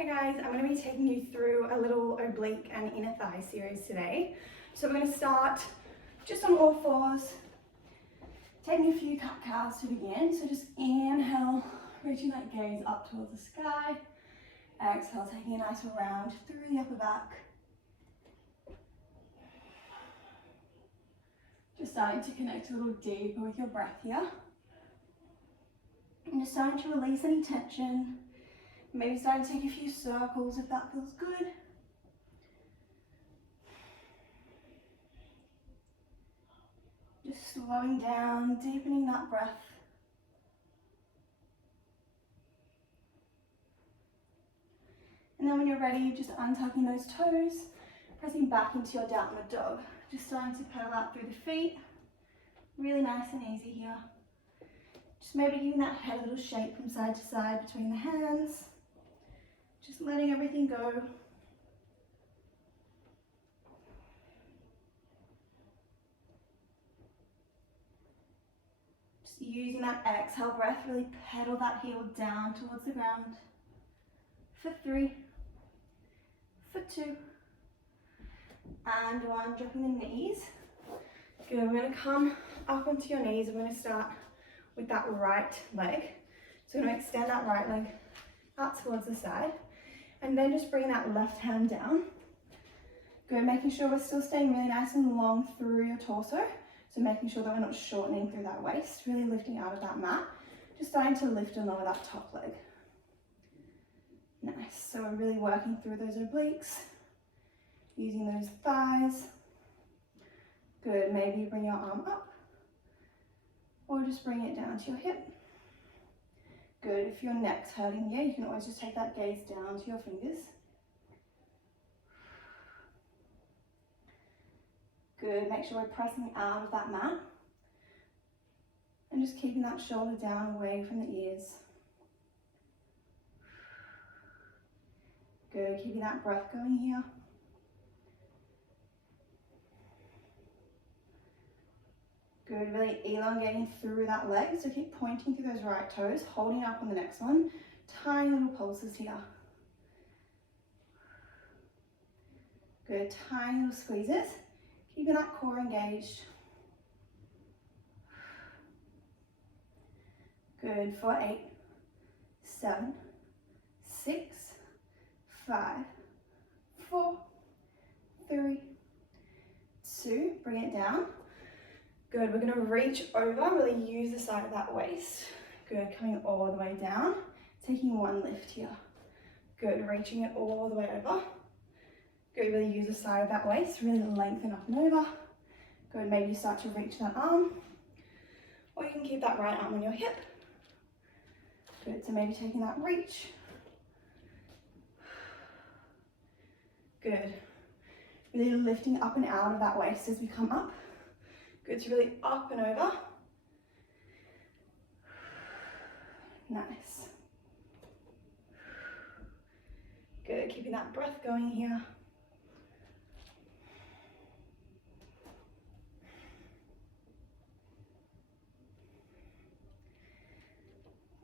Hey guys, I'm going to be taking you through a little oblique and inner thigh series today. So we're going to start just on all fours, taking a few cat-cows to begin. So just inhale, reaching that gaze up towards the sky. Exhale, taking a nice round through the upper back. Just starting to connect a little deeper with your breath here. And just starting to release any tension. Maybe starting to take a few circles if that feels good. Just slowing down, deepening that breath. And then when you're ready, just untucking those toes, pressing back into your downward dog. Just starting to pedal out through the feet. Really nice and easy here. Just maybe giving that head a little shake from side to side between the hands. Just letting everything go. Just using that exhale breath, really pedal that heel down towards the ground. For 3, for 2, and 1, dropping the knees. Good, we're going to come up onto your knees. We're going to start with that right leg. So we're going to extend that right leg out towards the side. And then just bring that left hand down. Good, making sure we're still staying really nice and long through your torso. So making sure that we're not shortening through that waist, really lifting out of that mat. Just starting to lift and lower that top leg. Nice, so we're really working through those obliques, using those thighs. Good, maybe bring your arm up, or just bring it down to your hip. Good, if your neck's hurting here, you can always just take that gaze down to your fingers. Good, make sure we're pressing out of that mat. And just keeping that shoulder down away from the ears. Good, keeping that breath going here. Good, really elongating through that leg, so keep pointing through those right toes, holding up on the next one. Tiny little pulses here. Good, tiny little squeezes. Keeping that core engaged. Good, for 8, 7, 6, 5, 4, 3, 2, bring it down. Good, we're going to reach over, really use the side of that waist. Good, coming all the way down, taking one lift here. Good, reaching it all the way over. Good, really use the side of that waist, really lengthen up and over. Good, maybe start to reach that arm, or you can keep that right arm on your hip. Good, so maybe taking that reach. Good, really lifting up and out of that waist as we come up. Good, so really up and over. Nice. Good, keeping that breath going here.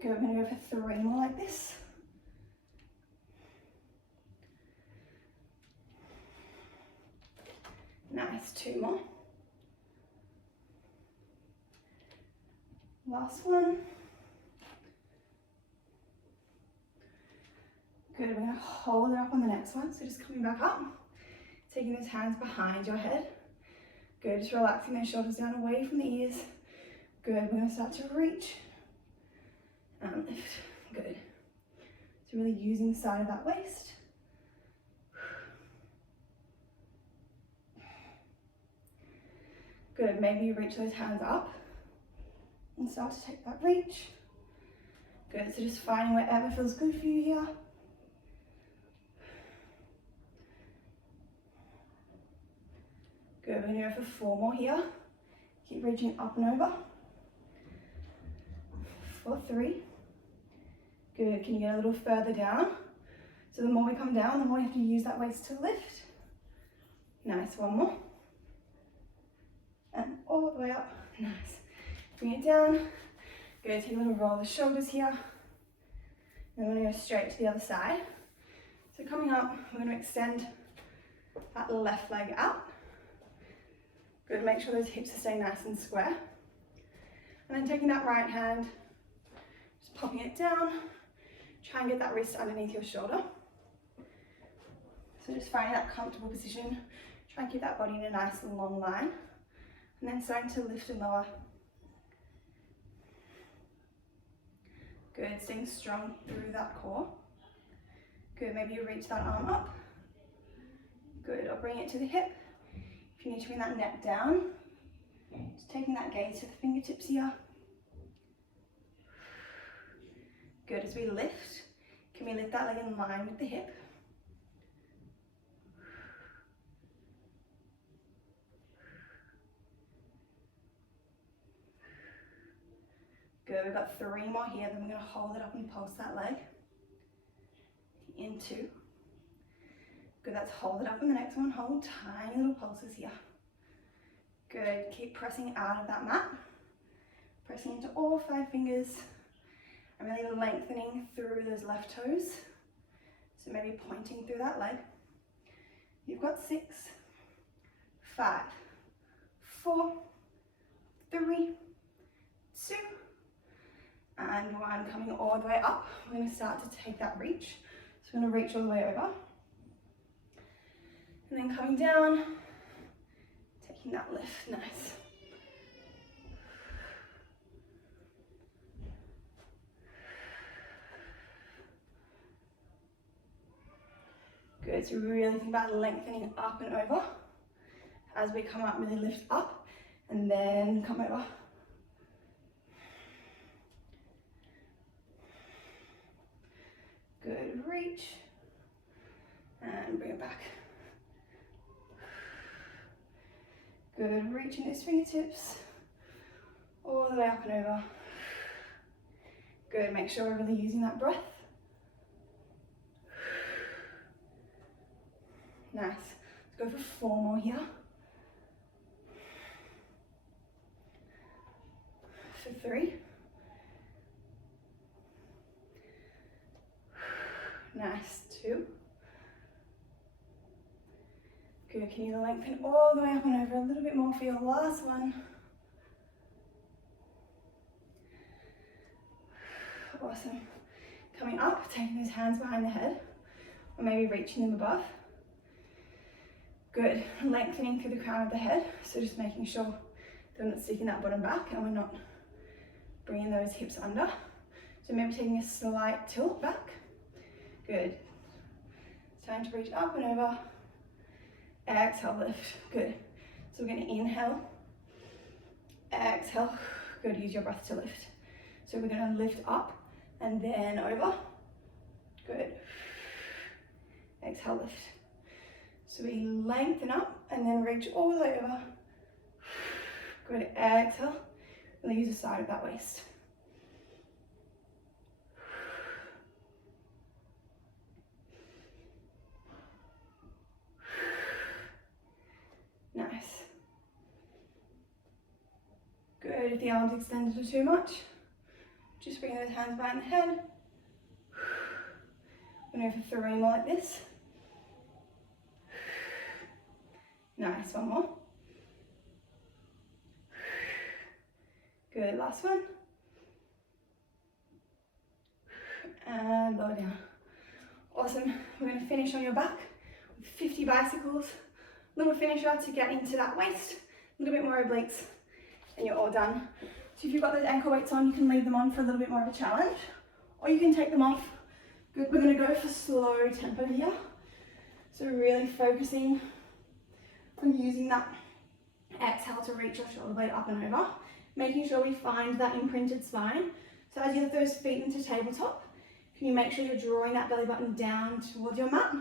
Good, we're going to go for 3 more like this. Nice, 2 more. Last one. Good, we're going to hold it up on the next one. So just coming back up, taking those hands behind your head. Good, just relaxing those shoulders down away from the ears. Good, we're going to start to reach and lift. Good. So really using the side of that waist. Good, maybe you reach those hands up and start to take that reach. Good, so just finding whatever feels good for you here. Good, we're going to go for 4 more here. Keep reaching up and over. For 3. Good, can you get a little further down? So the more we come down, the more you have to use that waist to lift. Nice, 1 more. And all the way up, nice. Bring it down. Good, take a little roll of the shoulders here. Then we're going to go straight to the other side. So coming up, we're going to extend that left leg out. Good, make sure those hips are staying nice and square. And then taking that right hand, just popping it down, try and get that wrist underneath your shoulder. So just finding that comfortable position, try and keep that body in a nice long line. And then starting to lift and lower. Good, staying strong through that core. Good, maybe you reach that arm up. Good, or bring it to the hip. If you need to bring that neck down, just taking that gaze to the fingertips here. Good, as we lift, can we lift that leg in line with the hip? Good, we've got 3 more here, then we're going to hold it up and pulse that leg. In 2. Good, that's hold it up in the next one, hold tiny little pulses here. Good, keep pressing out of that mat. Pressing into all 5 fingers. And really lengthening through those left toes. So maybe pointing through that leg. You've got 6, 5, 4, 3, 2, and 1. Coming all the way up. We're going to start to take that reach. So we're going to reach all the way over. And then coming down, taking that lift, nice. Good, so really think about lengthening up and over. As we come up, really lift up and then come over. Good, reach and bring it back. Good, reaching those fingertips all the way up and over. Good, make sure we're really using that breath. Nice, let's go for 4 more here. For 3. Nice, 2. Good, can you lengthen all the way up and over a little bit more for your last one. Awesome. Coming up, taking those hands behind the head, or maybe reaching them above. Good, lengthening through the crown of the head, so just making sure that we're not sticking that bottom back and we're not bringing those hips under. So maybe taking a slight tilt back. Good. It's time to reach up and over. Exhale, lift. Good. So we're going to inhale. Exhale. Good. Use your breath to lift. So we're going to lift up and then over. Good. Exhale, lift. So we lengthen up and then reach all the way over. Good. Exhale. And use the side of that waist. Nice. Good, if the arms extended too much, just bring those hands behind the head. And go for 3 more like this. Nice, 1 more. Good, last one. And lower down. Awesome, we're going to finish on your back with 50 bicycles. Little finisher to get into that waist, a little bit more obliques, and you're all done. So if you've got those ankle weights on, you can leave them on for a little bit more of a challenge, or you can take them off. Good, we're going to go for slow tempo here. So really focusing on using that exhale to reach your shoulder blade up and over, making sure we find that imprinted spine. So as you lift those feet into tabletop, can you make sure you're drawing that belly button down towards your mat,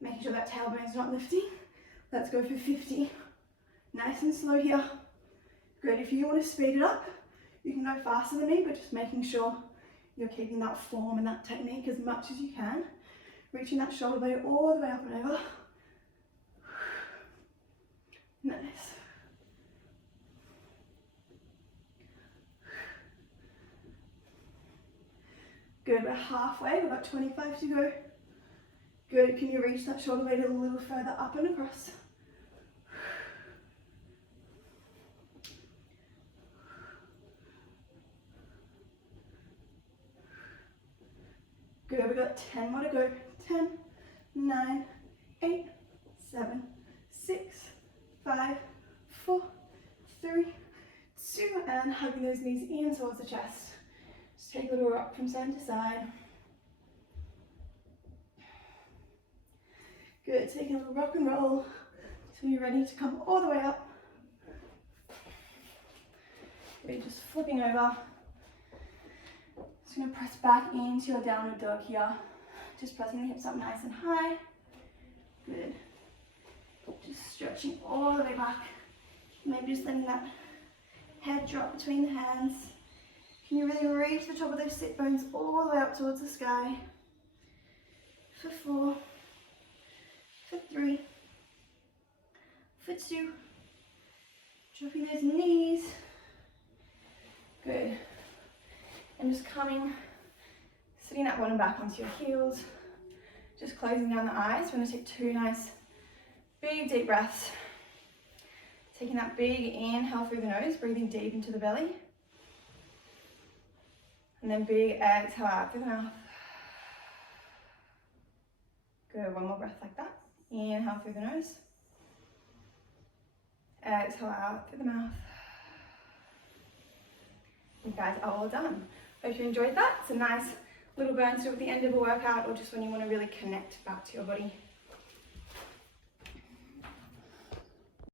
making sure that tailbone's not lifting. Let's go for 50. Nice and slow here. Good, if you want to speed it up, you can go faster than me, but just making sure you're keeping that form and that technique as much as you can. Reaching that shoulder blade all the way up and over. Nice. Good, we're halfway, we've got 25 to go. Good, can you reach that shoulder blade a little further up and across? Good, we've got 10 more to go. 10, 9, 8, 7, 6, 5, 4, 3, 2, and hugging those knees in towards the chest. Just take a little rock from side to side. Good, taking a little rock and roll till you're ready to come all the way up. Good, just flipping over. Just going to press back into your downward dog here. Just pressing the hips up nice and high. Good. Just stretching all the way back. Maybe just letting that head drop between the hands. Can you really reach the top of those sit bones all the way up towards the sky? For 4, for 3, for 2. Dropping those knees. Good. And just coming, sitting that bottom back onto your heels. Just closing down the eyes. We're going to take 2 nice, big, deep breaths. Taking that big inhale through the nose, breathing deep into the belly. And then big exhale out through the mouth. Good, one more breath like that. Inhale through the nose. Exhale out through the mouth. You guys are all done. Hope you enjoyed that. It's a nice little burn to do at the end of a workout or just when you want to really connect back to your body.